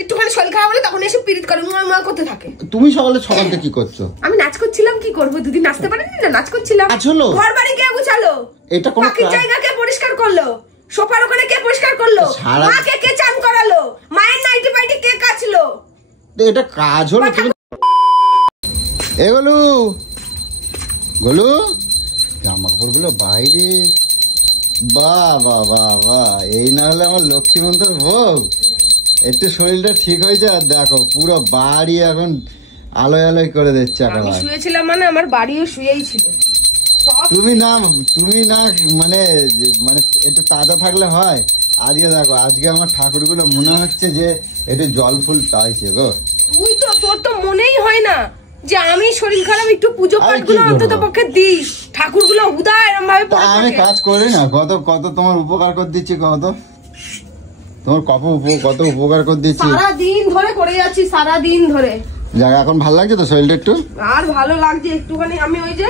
একটুখানি শরীর খারাপ হলে তখন এসে পিরিত করে মুয়া করতে থাকে। তুমি সকালে সকালতে কি করছো? আমি নাচ করছিলাম, কি করবো, দুদিন নাচতে পারিনি না, নাচ করছিলাম। ঘর বাড়ি কে গুছালো? এটা কোন পাখির জায়গা কে পরিষ্কার করলো? সোফার ওখানে কে পরিষ্কার করলো? মাকে কে চান করালো? মায়ের নাইটি পাইটি কে কাচলো? এটা কাজ হলো? তুমি এ গোলু, গোলু জামা কাপড়গুলো বাইরে, বাহ বাহ বাহ বাহ, এই না হলে আমার লক্ষ্মীমন্ত্র ভোগ। একটু শরীরটা ঠিক হয়েছে আর দেখো পুরো বাড়ি এখন আলোয় আলোয় করে দিচ্ছে। আমি শুয়েছিলাম মানে আমার বাড়িও শুয়েই ছিল। তুমি না মানে মানে একটু তাজা থাকলে হয়। আজকে দেখো, আজকে আমার ঠাকুরগুলো মনে হচ্ছে যে একটু জল ফুল চাইছে গো। তুই তো, তোর তো মনেই হয় না যে আমি শরীর খারাপ একটু পুজো পাঠগুলো অন্তত পক্ষে দিই। ঠাকুরগুলো হুদা এরকম ভাবে আমি কাজ করি না? কত কত তোমার উপকার করে দিচ্ছি, কত তোমার কত উপকার করে দিচ্ছি, সারাদিন ধরে করে যাচ্ছি, সারাদিন ধরে। যাক এখন ভালো লাগছে তো শরীরটা একটু? আর ভালো লাগছে একটুখানি। আমি ওই যে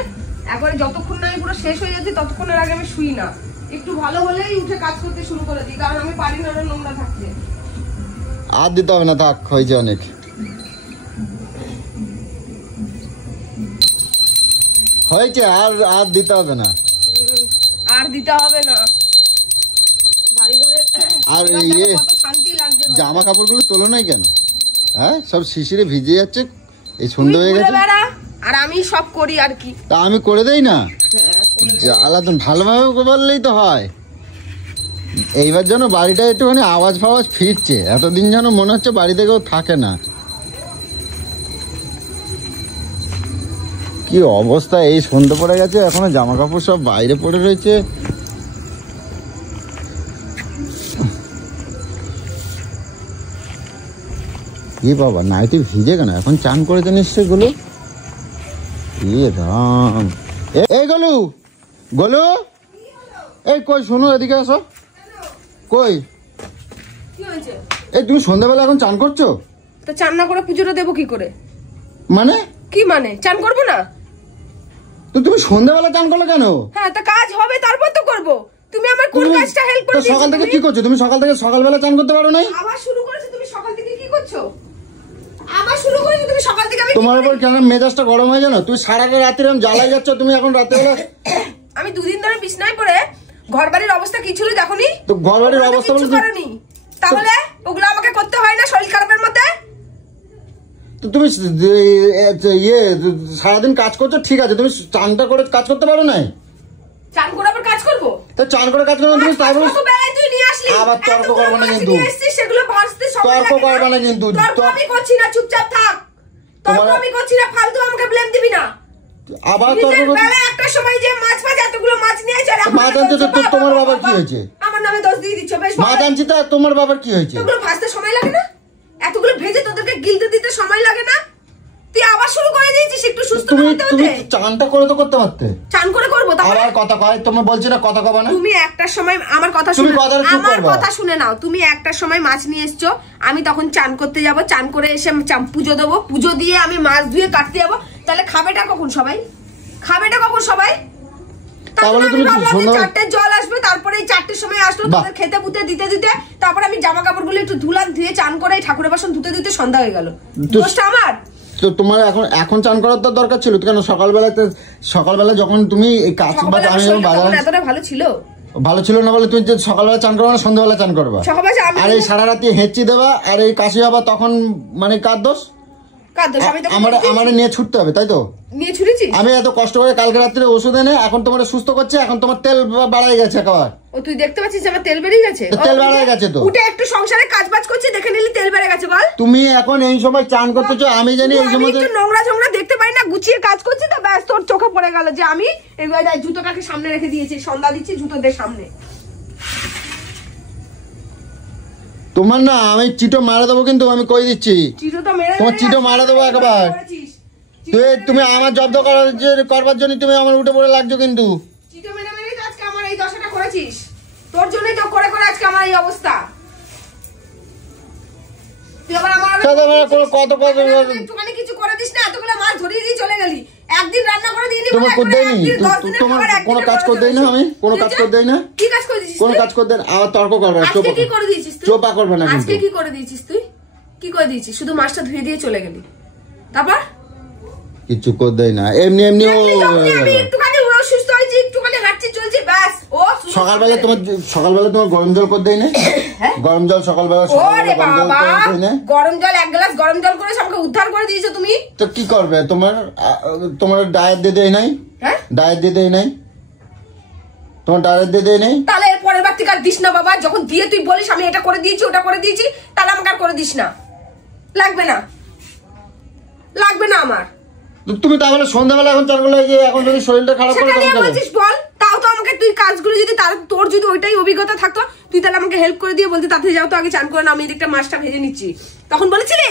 একবারে যতক্ষণ না পুরো শেষ হয়ে যাচ্ছে ততক্ষণের আগে আমি শুই না। একটু ভালো হলেই উঠে কাজ করতে শুরু করে দিই, কারণ আমি পারি না নোংরা থাকতে। আর দিতে হবে না, থাক, হয়েছে অনেক। হয়েছে, আর দিতে হবে না, আর দিতে হবে না। আর ইয়ে জামা কাপড়গুলো তোলো নাই কেন? হ্যাঁ, সব শিশিরে ভিজে যাচ্ছে, এই সন্ধ্যা হয়ে গেছে। আর আমি সব করি আর কি। তা আমি করে দেই না? জ্বালা, তুমি ভালোভাবে বললেই তো হয়। এইবার যেন বাড়িটা একটুখানি আওয়াজ ফাওয়াজ ফিরছে। এতদিন যেন মনে হচ্ছে বাড়িতে কেউ থাকে না। কি অবস্থা, এই সন্ধ্যে পড়ে গেছে, এখনো জামা কাপড় সব বাইরে পড়ে রয়েছে। কি বাবা, নাইটি ভিজে কেন? এখন চান করেছে নিশ্চয় গুলো। এই গোলু, গোলু, এই কই শোনো, এদিকে আসো। কই? এই তুমি সন্ধ্যাবেলা এখন চান করছো? তো চান না করে পুজোটা দেবো কি করে? মানে কি মানে? চান করবো না? তো তুমি সন্ধ্যাবেলা চান করলে কেন? হ্যাঁ, তা কাজ হবে তারপর তো করবো। তুমি আমার কোন কাজটা হেল্প করে দিচ্ছ? সকাল থেকে কি করছো তুমি? সকালবেলা চান করতে পারো নাই? আবার শুরু করেছো তুমি। সকাল থেকে কি করছো? আবার শুরু করেছো তুমি সকাল থেকে। আমি তোমার উপর কেন মেজাজটা গরম হয়ে জানো? তুমি সারা রাত্রি জ্বালাই যাচ্ছ, তুমি এখন রাত্রেবেলা। আমি দুদিন ধরে বিছনায় পড়ে ঘর বাড়ির অবস্থা কি ছিল দেখোনি? তো ঘর বাড়ির অবস্থা বলতে করনি, তাহলে ওগুলো আমাকে করতে হয় না শরীর খারাপের মধ্যে? তো তুমি ইয়ে সারাদিন কাজ করছো, ঠিক আছে, তুমি চানটা করে কাজ করতে পারো না? চান করে আবার কাজ করবো? তো চান করে কাজ করো তুমি, তারপর তুই নিয়ে আসলি আবার তর্ক করবে না কিন্তু। সেগুলো ভাজতে সময় লাগে। তর্ক করবে না কিন্তু। আমি করছি না, চুপচাপ থাক। তর্ক আমি করছি না, ফালতু আমাকে ব্লেম দিবি না। আবার তর্ক করবে। একটা সময় যে মাছ এতগুলো মাছ নিয়ে চলে, মাছ আনছে তো তোমার বাবার কি হয়েছে? আমার নামে দোষ দিয়ে দিচ্ছ। বেশ, মাছ আনছি তো তোমার বাবার কি হয়েছে? এগুলো ভাজতে সময় লাগে না? এতগুলো ভেজে তোদেরকে গিলতে দিতে সময় লাগে না? তুই আবার শুরু করে দিয়েছিস। একটু সুস্থ হতে হতে তুমি চানটা করে তো করতে পারতে। চান করে করবো তাহলে? আবার কথা কয়, তুমি বলছি না কথা কবা না? তুমি একটা সময় আমার কথা শুনে, আমার কথা শুনে নাও। তুমি একটা সময় মাছ নিয়ে এসছো, আমি তখন চান করতে যাব, চান করে এসে পুজো দেবো, পুজো দিয়ে আমি মাছ ধুয়ে কাটতে যাবো। তাহলে খাবেটা কখন সবাই? খাবেটা কখন সবাই? তাহলে তুমি 4টের জল আসবে, তারপরে এই 4টের সময় আসলো, তোদের খেতে পুতে দিতে দিতে তারপরে আমি জামা কাপড়গুলো একটু ধুলাম, ধুয়ে চান করে ঠাকুরের বাসন ধুতে ধুতে সন্ধ্যা হয়ে গেল। দোষটা আমার? তো তোমার এখন চান করার তো দরকার ছিল কেন? সকালবেলা যখন তুমি এই কাজ বা আমি যখন বাজারে, এতটা ভালো ছিল? ভালো ছিল না বলে তুমি যে সকালবেলা চান করবে না সন্ধ্যাবেলা চান করবা? আর এই সারা রাতি হেঁচি দেবা আর এই কাশি হবা, তখন মানে কার দোষ? আমার নিয়ে ছুটতে হবে, তাই তো? নিয়ে ছুটেছি আমি এত কষ্ট করে কালকে রাত্রে ওষুধ এনে এখন তোমার সুস্থ করছে, এখন তোমার তেল বাড়াই গেছে খাবার। ও তুই দেখতে পাচ্ছিস আমার তেল বেড়ে গেছে? তেল বেড়ে গেছে তো উঠে একটু সংসারে কাজ বাজ করছি, দেখে নিলি তেল বেড়ে গেছে। বল, তুমি এখন এই সময় চান করতেছো, আমি জানি এই সময় একটু নোংরা ঝোংরা দেখতে পাই না, গুছিয়ে কাজ করছি তো ব্যাস তোর চোখে পড়ে গেল যে আমি এগুলো জুতোটাকে সামনে রেখে দিয়েছি, সন্ধ্যা দিচ্ছি জুতোদের সামনে। তোমার না আমি চিটো মারা দেবো কিন্তু, আমি কই দিচ্ছি। তোমার চিটো মারা দেবো একবার। তুমি আমার জব্দ করবার জন্য তুমি আমার উঠে পড়ে লাগছো কিন্তু। চিটো মেরে মেরে আজকে আমার এই দশাটা করেছিস, তোর জন্যই তো করে করে আজকে আমার এই অবস্থা। তুই আবার আমার একটুখানি কিছু করে দিস না, এতগুলো মাছ ধরিয়ে দিয়ে চলে গেলি। একদিন রান্না করে দিইনি, তোমার করে দেয়নি, তোমার কোনো কাজ করে দেই না, আমি কোনো কাজ করে দেই না। কি কাজ করে দিয়েছিস? কোনো কাজ করে দেন, আবার তর্ক করবে না, আজকে কি করে দিয়েছিস তুই? চোপা করবে না। আজকে কি করে দিয়েছিস তুই? কি করে দিয়েছি? শুধু মাছটা ধুয়ে দিয়ে চলে গেলি, তারপর কিছু করে দেয় না, এমনি এমনি আমি একটুখানি অসুস্থ হয়েছি, একটুখানি হাঁটছি চলছি ব্যাস। ও সকালবেলা তোমার গরম জল করে দেয় না? গরম জল সকালবেলা গরম জল 1 গ্লাস গরম জল করে সবকে উদ্ধার করে দিয়েছো তুমি। তো কি করবে? তোমার ডায়েট দিয়ে দেয় নাই? ডায়েট দিয়ে দেয় নাই? তোমার ডায়েট দিয়ে দেয় নাই? তাহলে এর পরের বার থেকে আর দিস না বাবা। যখন দিয়ে তুই বলিস আমি এটা করে দিয়েছি ওটা করে দিয়েছি, তাহলে আমাকে আর করে দিস না। লাগবে না, লাগবে না আমার। তুমি তাহলে সন্ধ্যাবেলা এখন চান করলে যে এখন যদি শরীরটা খারাপ করে তখন বলছিস বল। তাও তো আমাকে তুই কাজগুলো যদি তোর যদি ওইটাই অভিজ্ঞতা থাকতো তুই তাহলে আমাকে হেল্প করে দিয়ে বলতে তাড়াতাড়ি যাও তো আগে চান করে না, আমি এদিকটা মাছটা ভেজে নিচ্ছি। তখন বলেছিলি?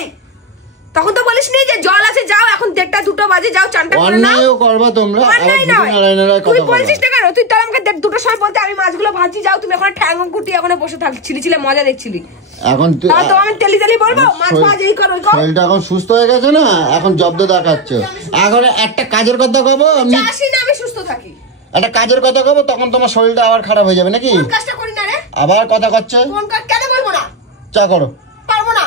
তখন তো বলিস নি যে জল আছে যাও, এখন 1:30 2টা বাজে যাও চানটা করে নাও। অন্যায়ও করবা তোমরা, তুই বলছিস না কেন? তুই তাহলে আমাকে 2টার সময় বলতে আমি মাছগুলো ভাজি যাও, তুমি এখন ঠ্যাং কুটি এখন বসে ছিলে মজা দেখছিলি। এখন তো আমি তেলি বলবো মাছ ভাজ এই করো। শরীরটা এখন সুস্থ হয়ে গেছে না, এখন জব্দ দেখাচ্ছ। এখন একটা কাজের কথা কব, আমি আসি না, আমি সুস্থ থাকি। একটা কাজের কথা কব, তখন তোমার শরীরটা আবার খারাপ হয়ে যাবে নাকি? কোন কাজটা করি না রে? আবার কথা করছে। কোন কাজ? কেন বলবো না? চা করো। পারবো না।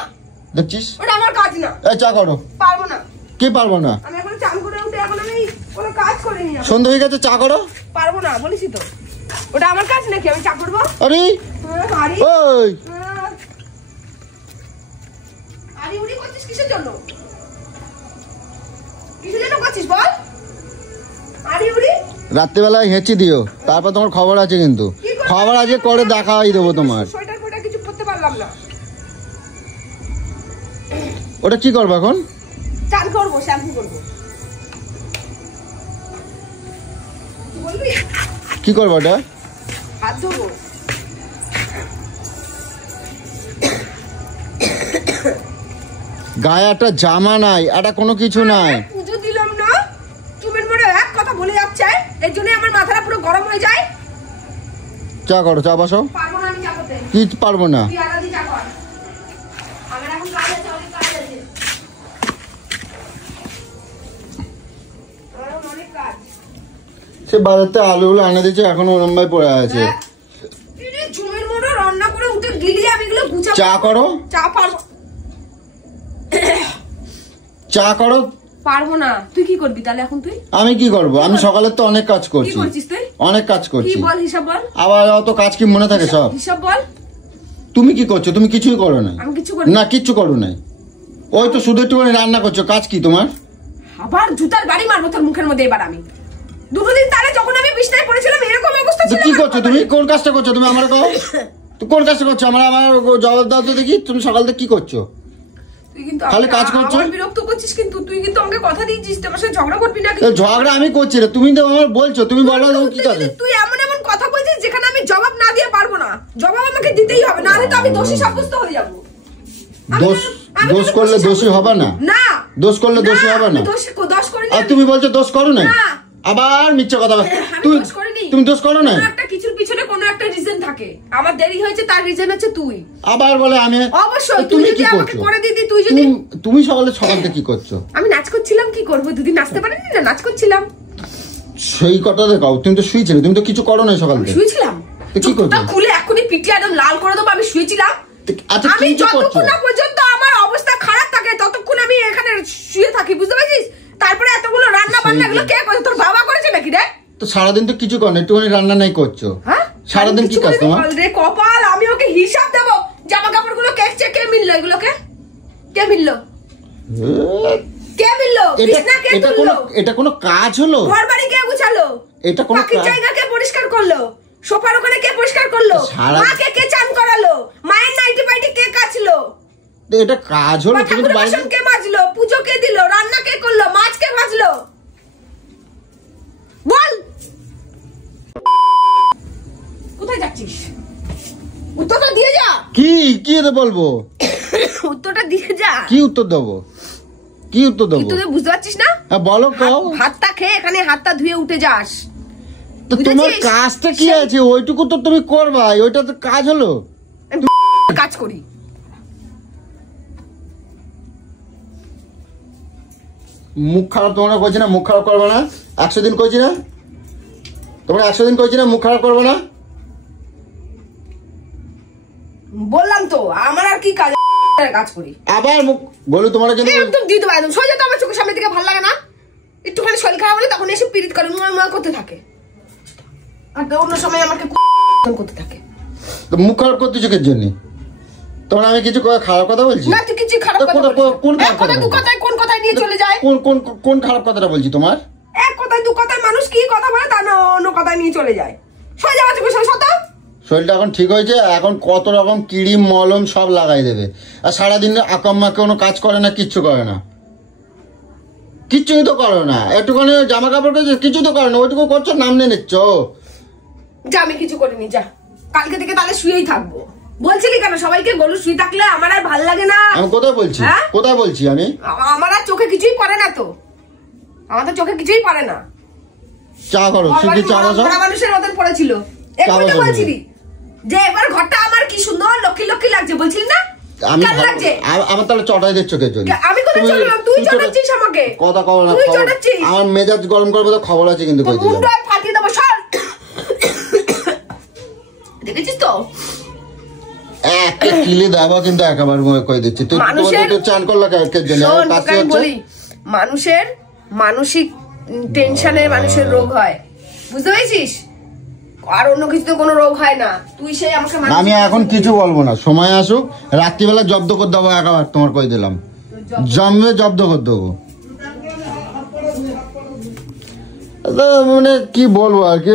দেখছিস ওটা আমার কাজ না। এই চা করো। পারবো না। কি পারবো না? আমি এখন চান করে উঠে এখন আমি কোনো কাজ করিনি। সন্ধ্যা হয়ে গেছে, চা করো। পারবো না বলিসি তো। ওটা আমার কাজ নাকি আমি চা করবো? আরে ওই আরে উড়ি করছিস কিসের জন্য? কিসের জন্য করছিস বল? আরে উড়ি রাত্রিবেলায় হেঁচি দিও, তারপর তোমার খবর আছে কিন্তু। খবর আছে করে দেখাই দেবো তোমার। সোয়েটার ফোটা কিছু করতে পারলাম না। ওটা কি করবো এখন? চান করবো, শ্যাম্পু করবো। বলবি কি করবো ওটা? হাত ধোবো। গায়ে একটা জামা নাই, একটা কোনো কিছু নাই। পুজো দিলাম না, চুমের মোড়ে এক কথা বলে যাচ্ছে, এর জন্য আমার মাথাটা পুরো গরম হয়ে যায়। চা করো, চা বসো। পারবো না আমি চা করতে। কি পারবো না? তুই আলাদা চা কর। আমার এখন কাজ আছে, অনেক কাজ আছে। আমার অনেক কাজ। সে বাজারতে আলুগুলো আনে দিয়েছে, এখনো ওরম পড়ে আছে। চুমের মোড়ে রান্না করে উঠে গেলি আমি এগুলো গুছা। চা করো। চা পারবো। চা করো। পারবো না। তুই কি করবি তাহলে এখন? তুই আমি কি করবো? আমি সকালে তো অনেক কাজ করছি। কি করছিস তুই? অনেক কাজ করছি। কি বল, হিসাব বল। আবার অত কাজ কি মনে থাকে সব? হিসাব বল। তুমি কি করছো? তুমি কিছুই করো না। আমি কিছু করি না, কিচ্ছু করো নাই। ওই তো শুধু একটুখানি রান্না করছো, কাজ কি তোমার? আবার জুতার বাড়ি মারবো তোর মুখের মধ্যে এবার আমি। দুদিন তারে যখন আমি বিছনায় পড়েছিলাম এরকম অবস্থা ছিল। কি করছো তুমি? কোন কাজটা করছো তুমি? আমার কও তো কোন কাজটা করছো? আমার জবাব দাও তো দেখি। তুমি সকাল থেকে কি করছো? তুই কিন্তু খালি কাজ করছো। আমার বিরক্ত করছিস কিন্তু। তুই কিন্তু আমাকে কথা দিয়েছিস তোমার সাথে ঝগড়া করবি না। ঝগড়া আমি করছি না, তুমি তো আমার বলছো। তুমি বলো কি কাজ? তুই এমন এমন কথা বলছিস যেখানে আমি জবাব না দিয়ে পারবো না। জবাব আমাকে দিতেই হবে, না হলে তো আমি দোষী সাব্যস্ত হয়ে যাব। দোষ করলে দোষী হবে না? না, দোষ করলে দোষী হবে না। দোষ করিনি। আর তুমি বলছো দোষ করো না? আবার মিথ্যে কথা। তুমি দোষ করো না? একটা কিছুর পিছনে কোনো একটা রিজন থাকে। আমার দেরি হয়েছে তার রিজন হচ্ছে তুই। আবার বলে আমি। অবশ্যই তুই যদি আমাকে করে দিদি। তুই যদি তুমি সকালে থেকে কি করছো? আমি নাচ করছিলাম। কি করবো? দুদিন নাচতে পারিনি না, নাচ করছিলাম। সেই কথা দেখাও। তুমি তো শুয়েছিলে, তুমি তো কিছু করো না সকাল থেকে। শুয়েছিলাম। কি করছো? খুলে এখনই পিঠে একদম লাল করে দেবো। আমি শুয়েছিলাম। আচ্ছা, আমি যতক্ষণ না পর্যন্ত আমার অবস্থা খারাপ থাকে ততক্ষণ আমি এখানে শুয়ে থাকি, বুঝতে পারছিস? তারপরে এতগুলো রান্না বান্না এগুলো কে করে? তোর বাবা করেছে নাকি রে? তো সারাদিন তো কিছু করো না, একটুখানি রান্না নাই করছো। হ্যাঁ, সারাদিন কি কাজ তোমার? রে কপাল, আমি ওকে হিসাব দেবো। জামা কাপড় গুলো কে মিললো? এগুলোকে কে মিললো? কে মিললো? বিছনা কে তুললো? এটা কোনো কাজ হলো? ঘর বাড়ি কে গুছালো? এটা কোনো কাজ? জায়গা কে পরিষ্কার করলো? সোফার ওখানে কে পরিষ্কার করলো? মাকে কে চান করালো? মায়ের নাইটি বাইটি কে কাচলো? এটা কাজ হলো? তুমি বাসন কে মাজলো? পুজো কে দিল? রান্না কে করলো? মাছ কে ভাজলো? বল। কোথায় যাচ্ছিস? উত্তরটা দিয়ে যা। কি বলবো? উত্তরটা দিয়ে যা। কি উত্তর দেবো? কি উত্তর দেবো? তুই বুঝতে পারছিস না? হ্যাঁ বলো। ভাতটা খেয়ে এখানে হাতটা ধুয়ে উঠে যাস। তো তোমার কাজটা কি আছে? ওইটুকু তো তুমি করবা, ওইটা তো কাজ হলো। কাজ করি। মুখ খারাপ তোমরা করছি না, মুখ খারাপ করবে না। 100 দিন করছি না তোমরা, 100 দিন করছি না, মুখ খারাপ করবে না। বললাম তো আমার আর কি কাজ। কাজ করি আবার মুখ গোলু তোমার কিন্তু একদম দিতে পারি একদম সোজা তো আমার চোখের সামনে থেকে ভালো লাগে না একটুখানি শরীর খারাপ হলে তখন এসে পিরিত করে মুয়া করতে থাকে আর অন্য সময় আমাকে করতে থাকে তো মুখ খারাপ করতে চোখের জন্য তোমার আমি কিছু খারাপ কথা বলছি না তুই কিছু খারাপ কথা কোন খারাপ কথা দু কথায় কোন কথায় নিয়ে চলে যায় কোন কোন কোন খারাপ কথাটা বলছি তোমার এক কথায় দু কথায় মানুষ কি কথা বলে তা না অন্য কথায় নিয়ে চলে যায় সোজা আমার চোখের সামনে সত শরীরটা এখন ঠিক হয়েছে এখন কত রকম ক্রিম মলম সব লাগাই দেবে আর সারাদিন আকাম্মা কোনো কাজ করে না কিচ্ছু করে না কিচ্ছুই তো করো না একটুখানি জামা কাপড় কিছু তো করো না ওইটুকু করছো নাম নিয়ে নিচ্ছ যা আমি কিছু করিনি যা কালকে থেকে তাহলে শুয়েই থাকবো বলছিলি কেন সবাইকে গোলু শুয়ে থাকলে আমার আর ভাল লাগে না আমি কোথায় বলছি কোথায় বলছি আমি আমার আর চোখে কিছুই পড়ে না তো আমার তো চোখে কিছুই পড়ে না চা করো শিগগির চা বসাও মানুষের মতন পড়েছিল একটু বলছিলি যে এবার ঘরটা আমার কি সুন্দর লক্ষ্মী লক্ষ্মী লাগছে বলছিলি না আমি আমার তাহলে চটাই দিচ্ছ চোখের জন্য আমি কোথায় চললাম তুই চটাচ্ছিস আমাকে কথা কও না তুই চটাচ্ছিস আমার মেজাজ গরম করবে তো খবর আছে কিন্তু কই দিলাম মুন্ডা ফাটিয়ে দেবো সর দেখেছিস তো একটা কিলে দেবো কিন্তু একেবারে কই দিচ্ছি তুই তো চান করলা কার জন্য কাছে বলি মানুষের মানসিক টেনশনে মানুষের রোগ হয় বুঝতে পেরেছিস আর অন্য কিছু তো কোনো রোগ হয় না তুই সেই আমাকে আমি এখন কিছু বলবো না সময় আসুক রাত্রিবেলা জব্দ করে দেবো একবার তোমার কই দিলাম জমবে জব্দ করে দেবো মানে কি বলবো আর কি